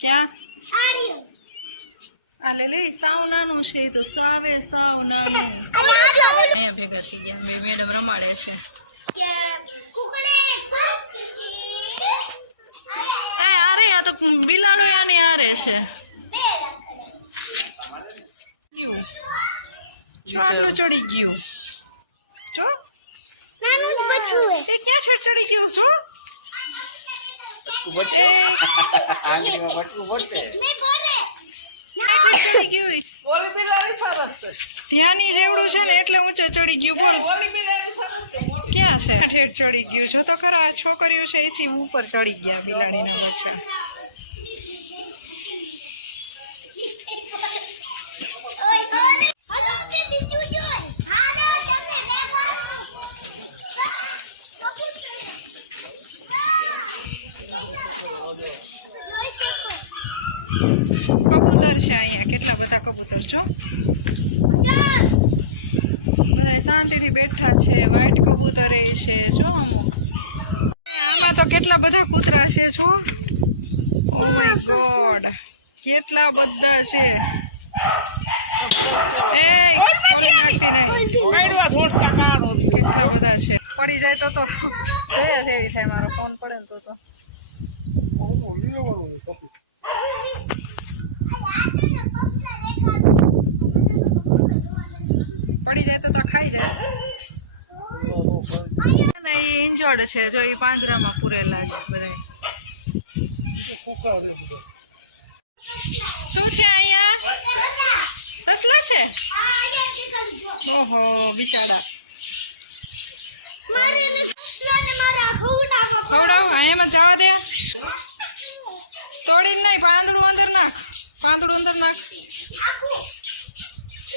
ક્યાં આલે લે તો સાવે આને આરે છે ચડી ગયું એ ક્યાં ચડી ગયું છું આંગળીમાં બટકું પડશે. ત્યાંની જેવડું છે ને એટલે ઊંચે ચડી ગયું. બોલ. ક્યાં છે? ઠેઠ ચડી ગયું. જો તો ખરા છોકરીઓ છે એથી ઉપર ચડી ગયા બિલાડીના બચ્ચા કબૂતર છે અહીંયા. કેટલા બધા કબૂતર છો? બધા શાંતિથી બેઠા છે વ્હાઈટ કબૂતર એ છે. જો અમુક આમાં તો કેટલા બધા કૂતરા છે જો ઓ માય ગોડ કેટલા બધા છે? એ ઓલી જતી નહીં. કેટલા બધા છે? પડી જાય તો તો એવી જેવી થાય મારો ફોન પડે ને તો તો પડી જાય તો તો ખાઈ જાય અને એ છે, જો એ પાંજરામાં પૂરેલા છે બધા શું છે અહીંયા? સસલા છે? ઓહો, બિચારા. ખવડાવ એમાં જવા દે. તોડી નહીં, પાંદડું અંદર નાખ. પાંદડું અંદર નાખ.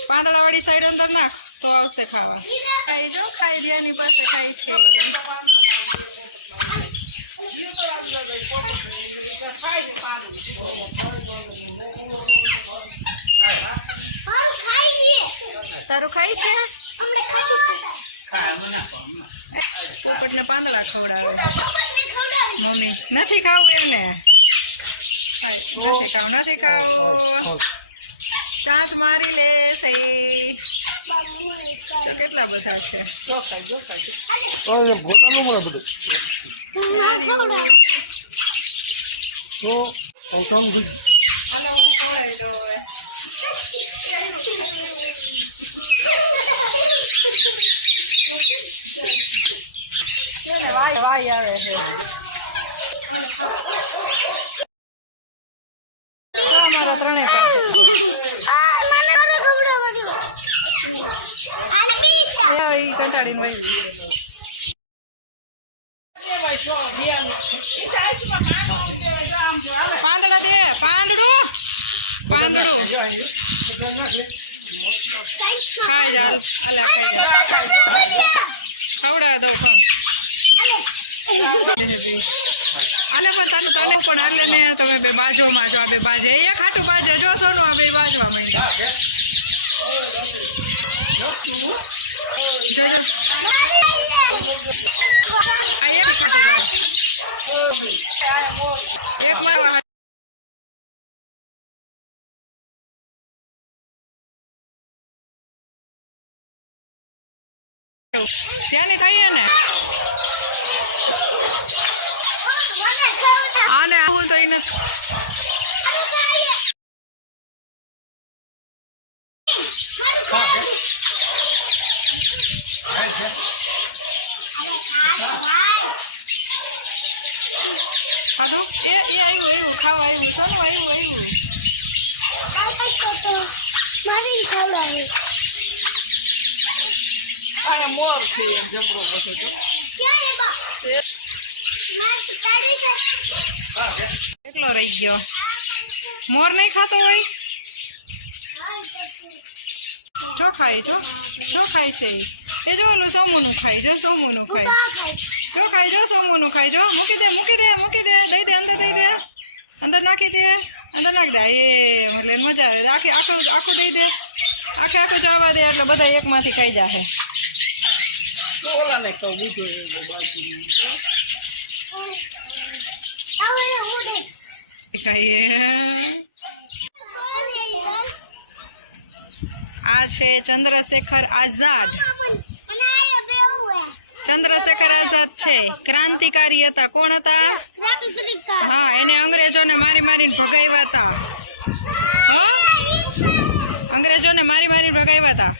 પાંદડા વાળી સાઈડ અંદર નાખ, તો આવશે ખાવા. ખાઈ જો ખાઈ દેવાની બસ ખાઈ છે. તારું ખાઈ છે? પોપટને પાંદડા ખવડાવે. મમ્મી નથી ખાવું એમને. નથી ખાવું નથી ખાવું. ચાંચ મારી લે સહી કેટલા બધા છે? બધું. તો પોતાનું વાય વાય આવે છે અમારા. એ કંટાળીને વહી પાંદડા દે દો પણ. તને તને પણ ને તમે બે બાજુમાં જો બે બાજે એ ખાટું બાજે જો સોનું બે બાજુ મને ત્યાંની થઈએ ને? આને આવું તો એને આ તો એ એ આવ્યું આવ્યું ખાવા આવ્યું મારી ખવડાવી ક્યાં રે બા મારી ગાડી એકલો રહી ગયો. મોર નહીં ખાતો હોય? જો ખાય જો જો ખાય છે. એ જો ઓલું સમોનું ખાય, જો સમોનું ખાય. જો ખાય, જો સમોનું ખાય. જો મૂકી દે મૂકી દે મૂકી દે. દઈ દે, અંદર દઈ દે. અંદર નાખી દે. અંદર નાખી દે. એ, એટલે મજા આવે. આખી, આખું આખું દઈ દે. આખે, આખું ચડવા દે. એટલે બધા એકમાંથી ખાઈ જાશે. ખાઈએ આ છે ચંદ્રશેખર આઝાદ અને આ બે હોય ચંદ્રશેખર આઝાદ છે. ક્રાંતિકારી હતા. કોણ હતા? હા એને અંગ્રેજોને મારી મારીને ભગાવ્યા હતા હા? અંગ્રેજોને મારી મારીને ભગાવ્યા હતા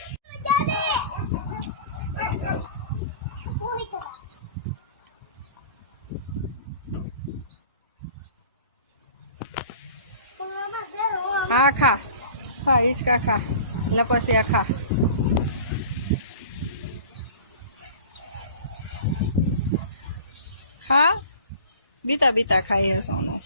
હા ખા ખા હિંચકા ખા લપસિયા ખા. હા? બીતા બીતા ખાઈએ સોનું.